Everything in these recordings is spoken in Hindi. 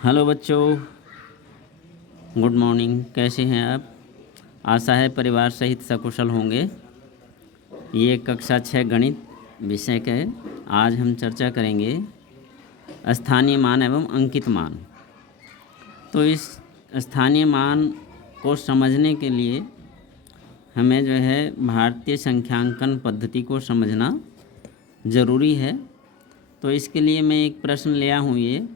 हेलो बच्चों, गुड मॉर्निंग। कैसे हैं आप? आशा है परिवार सहित सकुशल होंगे। ये कक्षा 6 गणित विषय के आज हम चर्चा करेंगे स्थानीय मान एवं अंकित मान। तो इस स्थानीय मान को समझने के लिए हमें जो है भारतीय संख्यांकन पद्धति को समझना ज़रूरी है। तो इसके लिए मैं एक प्रश्न लिया हूँ ये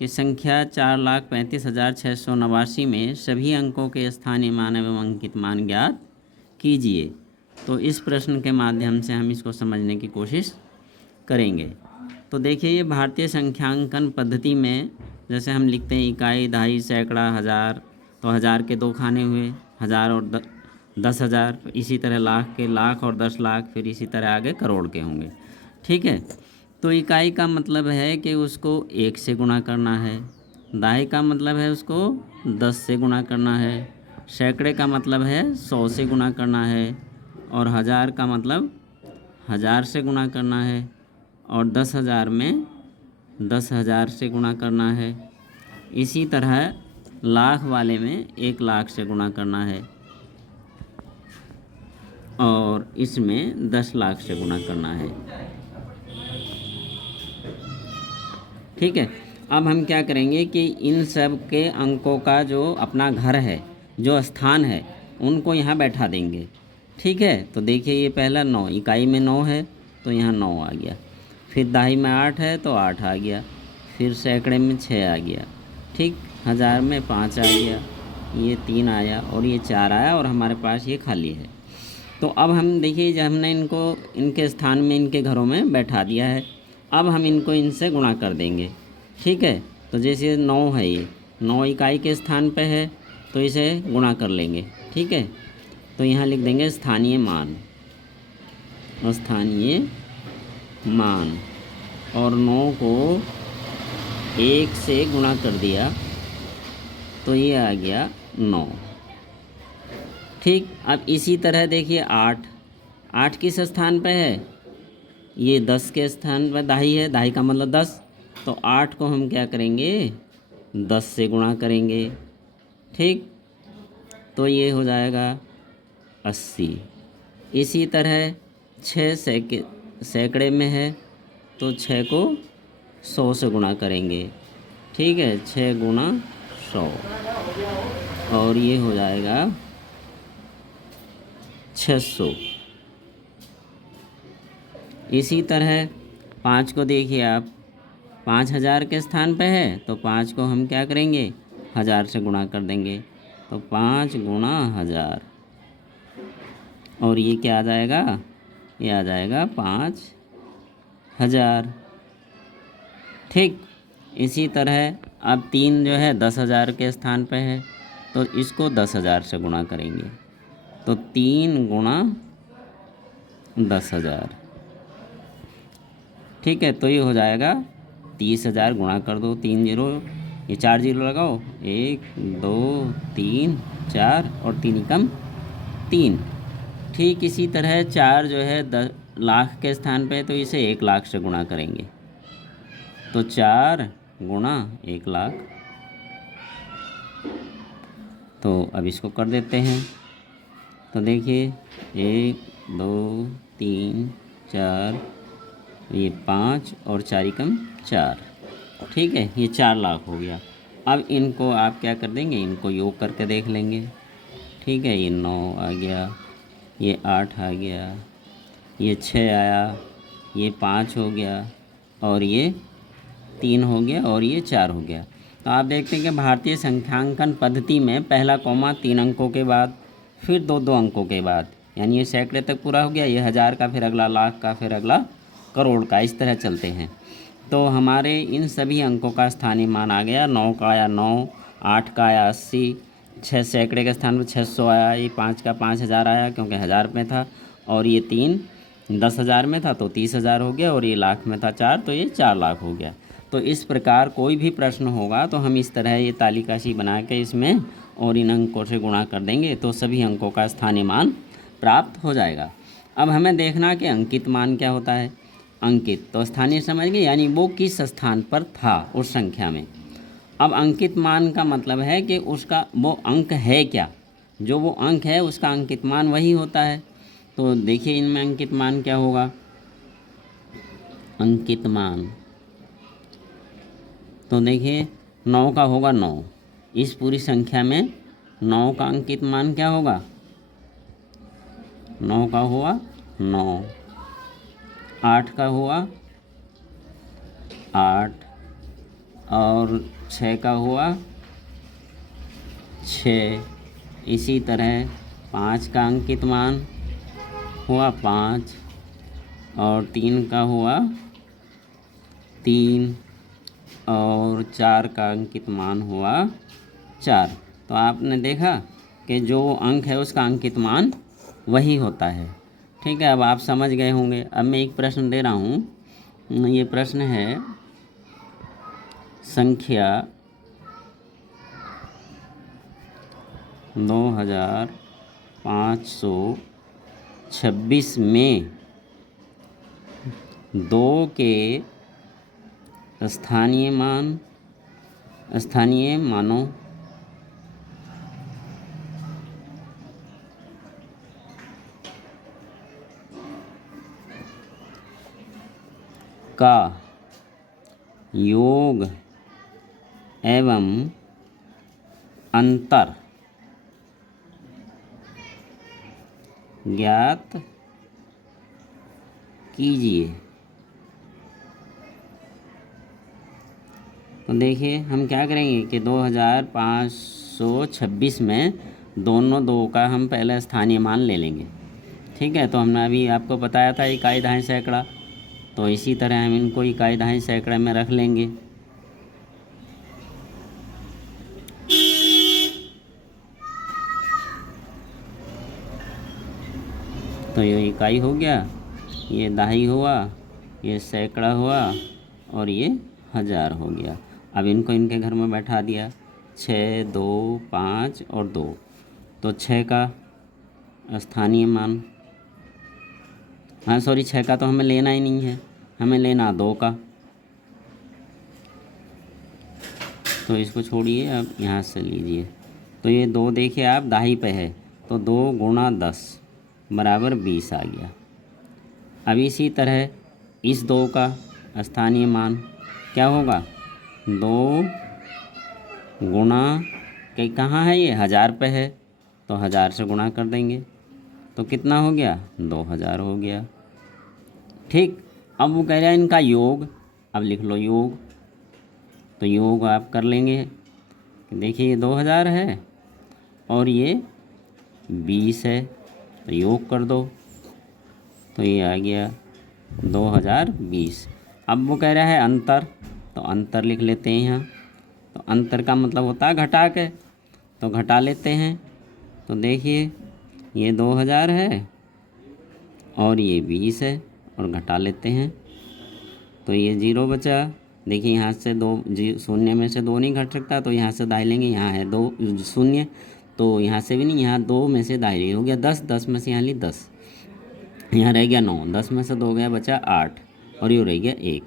कि संख्या 4,35,689 में सभी अंकों के स्थानीय मान एवं अंकित मान ज्ञात कीजिए। तो इस प्रश्न के माध्यम से हम इसको समझने की कोशिश करेंगे। तो देखिए, ये भारतीय संख्यांकन पद्धति में जैसे हम लिखते हैं इकाई, दहाई, सैकड़ा, हज़ार, तो हज़ार के 2 खाने हुए, हज़ार और 10,000, इसी तरह लाख के लाख और 10 लाख, फिर इसी तरह आगे करोड़ के होंगे। ठीक है। तो इकाई का मतलब है कि उसको 1 से गुणा करना है, दहाई का मतलब है उसको 10 से गुणा करना है, सैकड़े का मतलब है 100 से गुणा करना है, और हज़ार का मतलब 1000 से गुणा करना है, और 10,000 में 10,000 से गुणा करना है। इसी तरह लाख वाले में 1 लाख से गुणा करना है, और इसमें 10 लाख से गुणा करना है। ठीक है। अब हम क्या करेंगे कि इन सब के अंकों का जो अपना घर है, जो स्थान है, उनको यहाँ बैठा देंगे। ठीक है। तो देखिए, ये पहला 9, इकाई में 9 है तो यहाँ 9 आ गया, फिर दहाई में 8 है तो 8 आ गया, फिर सैकड़े में 6 आ गया, ठीक, हज़ार में 5 आ गया, ये 3 आया और ये 4 आया, और हमारे पास ये खाली है। तो अब हम देखिए, जब हमने इनको इनके स्थान में इनके घरों में बैठा दिया है, अब हम इनको इनसे गुणा कर देंगे। ठीक है। तो जैसे 9 है, ये 9 इकाई के स्थान पे है तो इसे गुणा कर लेंगे। ठीक है। तो यहाँ लिख देंगे स्थानीय मान, स्थानीय मान, और 9 को 1 से गुणा कर दिया तो ये आ गया 9। ठीक। अब इसी तरह देखिए 8 किस स्थान पे है? ये 10 के स्थान पर दहाई है, दहाई का मतलब 10, तो 8 को हम क्या करेंगे? 10 से गुणा करेंगे। ठीक। तो ये हो जाएगा 80। इसी तरह 6 सैकड़े में है तो 6 को 100 से गुणा करेंगे। ठीक है, 6 गुणा 100, और ये हो जाएगा 600। इसी तरह 5 को देखिए आप, 5,000 के स्थान पे है तो 5 को हम क्या करेंगे? 1000 से गुणा कर देंगे, तो 5 गुणा 1000, और ये क्या आ जाएगा? ये आ जाएगा 5,000। ठीक। इसी तरह अब 3 जो है 10,000 के स्थान पे है तो इसको 10,000 से गुणा करेंगे, तो 3 गुणा 10,000। ठीक है। तो ये हो जाएगा 30,000। गुणा कर दो, 3 जीरो, ये 4 जीरो लगाओ, 1 2 3 4, और 3 एकम 3। ठीक इसी तरह 4 जो है 10 लाख के स्थान पे, तो इसे 1 लाख से गुणा करेंगे, तो 4 गुणा 1 लाख। तो अब इसको कर देते हैं। तो देखिए 1 2 3 4, ये 5 और 4 एकम 4। ठीक है, ये 4 लाख हो गया। अब इनको आप क्या कर देंगे? इनको योग करके देख लेंगे। ठीक है, ये 9 आ गया, ये 8 आ गया, ये 6 आया, ये 5 हो गया, और ये 3 हो गया, और ये 4 हो गया। तो आप देखते हैं कि भारतीय संख्यांकन पद्धति में पहला कॉमा 3 अंकों के बाद, फिर 2-2 अंकों के बाद, यानी ये सैकड़े तक पूरा हो गया, ये 1000 का, फिर अगला लाख का, फिर अगला करोड़ का, इस तरह चलते हैं। तो हमारे इन सभी अंकों का स्थानीय मान आ गया। 9 का आया 9, 8 का आया 80, 6 सैकड़े के स्थान पर 600 आया, ये 5 का 5,000 आया क्योंकि 1000 में था, और ये 3 10,000 में था तो 30,000 हो गया, और ये लाख में था 4 तो ये 4 लाख हो गया। तो इस प्रकार कोई भी प्रश्न होगा तो हम इस तरह ये तालिका सी बना के इसमें और इन अंकों से गुणा कर देंगे तो सभी अंकों का स्थानीय मान प्राप्त हो जाएगा। अब हमें देखना कि अंकित मान क्या होता है। अंकित तो स्थानीय समझ गए, यानी वो किस स्थान पर था उस संख्या में। अब अंकित मान का मतलब है कि उसका वो अंक है क्या, जो वो अंक है उसका अंकित मान वही होता है। तो देखिए इनमें अंकित मान क्या होगा, अंकित मान तो देखिए 9 का होगा 9, इस पूरी संख्या में 9 का अंकित मान क्या होगा, 9 का हुआ 9, 8 का हुआ 8 और 6 का हुआ 6। इसी तरह 5 का अंकित मान हुआ 5 और 3 का हुआ 3 और 4 का अंकित मान हुआ 4। तो आपने देखा कि जो अंक है उसका अंकित मान वही होता है। ठीक है, अब आप समझ गए होंगे। अब मैं एक प्रश्न दे रहा हूँ, ये प्रश्न है संख्या 2526 में 2 के स्थानीय मानों का योग एवं अंतर ज्ञात कीजिए। तो देखिए हम क्या करेंगे कि 2526 में दोनों दो का हम पहले स्थानीय मान ले लेंगे। ठीक है, तो हमने अभी आपको बताया था इकाई दहाई सैकड़ा, तो इसी तरह हम इनको इकाई दहाई सैकड़ा में रख लेंगे। तो ये इकाई हो गया, ये दहाई हुआ, ये सैकड़ा हुआ और ये हज़ार हो गया। अब इनको इनके घर में बैठा दिया, 6 2 5 और 2, तो 6 का स्थानीय मान, हाँ सॉरी 6 का तो हमें लेना ही नहीं है, हमें लेना 2 का। तो इसको छोड़िए, अब यहाँ से लीजिए। तो ये 2 देखिए आप दहाई पे है, तो 2 गुणा 10 बराबर 20 आ गया। अब इसी तरह इस 2 का स्थानीय मान क्या होगा, 2 गुणा के कहाँ है, ये 1000 पे है, तो 1000 से गुणा कर देंगे तो कितना हो गया, 2000 हो गया। ठीक, अब वो कह रहा है इनका योग, अब लिख लो योग। तो योग आप कर लेंगे, देखिए ये 2000 है और ये 20 है, तो योग कर दो तो ये आ गया 2020। अब वो कह रहा है अंतर, तो अंतर लिख लेते हैं यहाँ। तो अंतर का मतलब होता है घटा के, तो घटा लेते हैं। तो देखिए ये 2000 है और ये 20 है और घटा लेते हैं तो ये 0 बचा। देखिए यहाँ से 2 शून्य में से 2 नहीं घट सकता, तो यहाँ से दाई लेंगे, यहाँ है 2 शून्य, तो यहाँ से भी नहीं, यहाँ 2 में से दाई हो गया 10, 10 में से यहाँ ली 10, यहाँ रह गया 9, 10 में से 2 गया बचा 8 और ये रह गया 1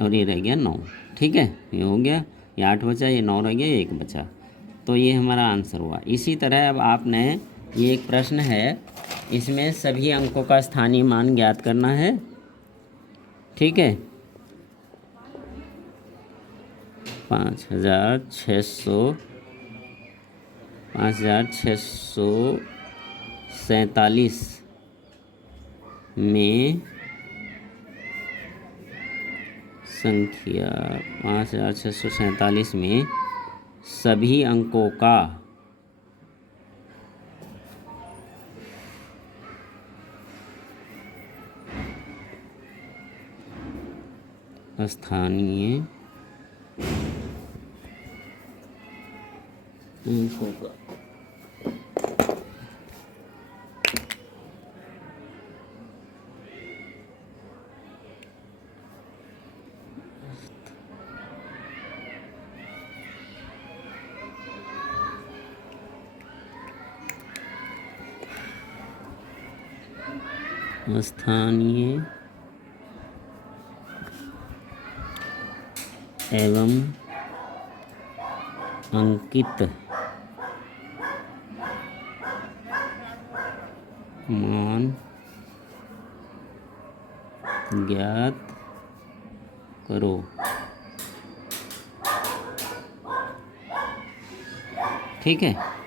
और ये रह गया 9। ठीक है, ये हो गया, ये 8 बचा, ये 9 रह गया, ये 1 बचा। तो ये हमारा आंसर हुआ। इसी तरह अब आपने ये एक प्रश्न है, इसमें सभी अंकों का स्थानीय मान ज्ञात करना है। ठीक है, 5647 में संख्या 5647 में सभी अंकों का स्थानीय अंकों का स्थानीय एवं अंकित मान ज्ञात करो। ठीक है।